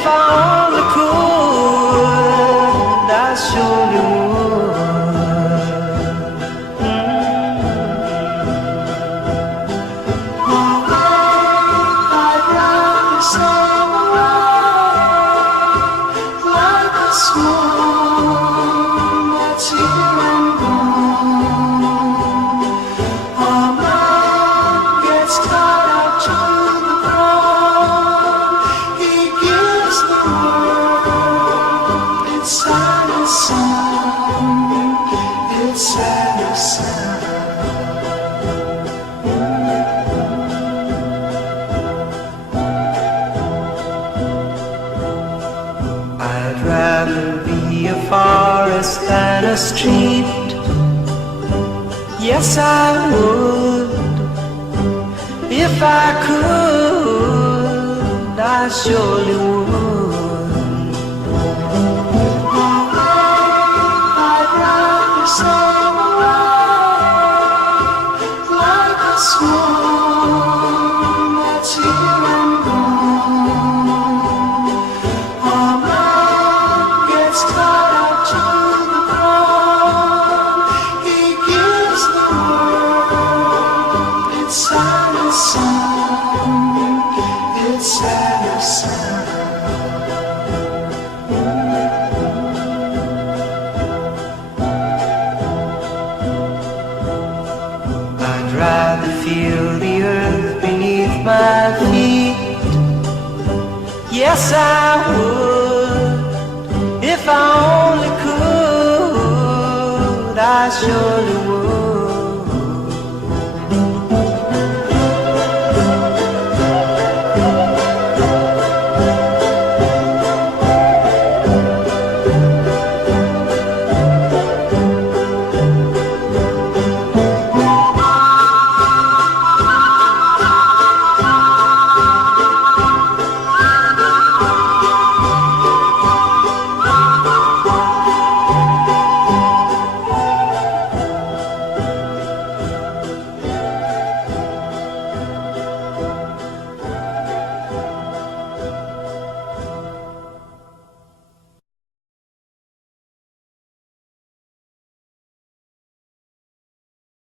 If I only could, I surely would. I'd rather sail away like a swan that's here and gone. A man gets tied up to the ground. He gives the world its saddest song, its saddest sound. I'd rather be a forest than a street. Yes, I would. If I could, I surely would. I'd rather sail away like a swan that's here and gone. A man gets tied up to the ground. He gives the world its saddest song, its saddest sound. I'd rather feel the earth beneath my feet. Yes, I would. If I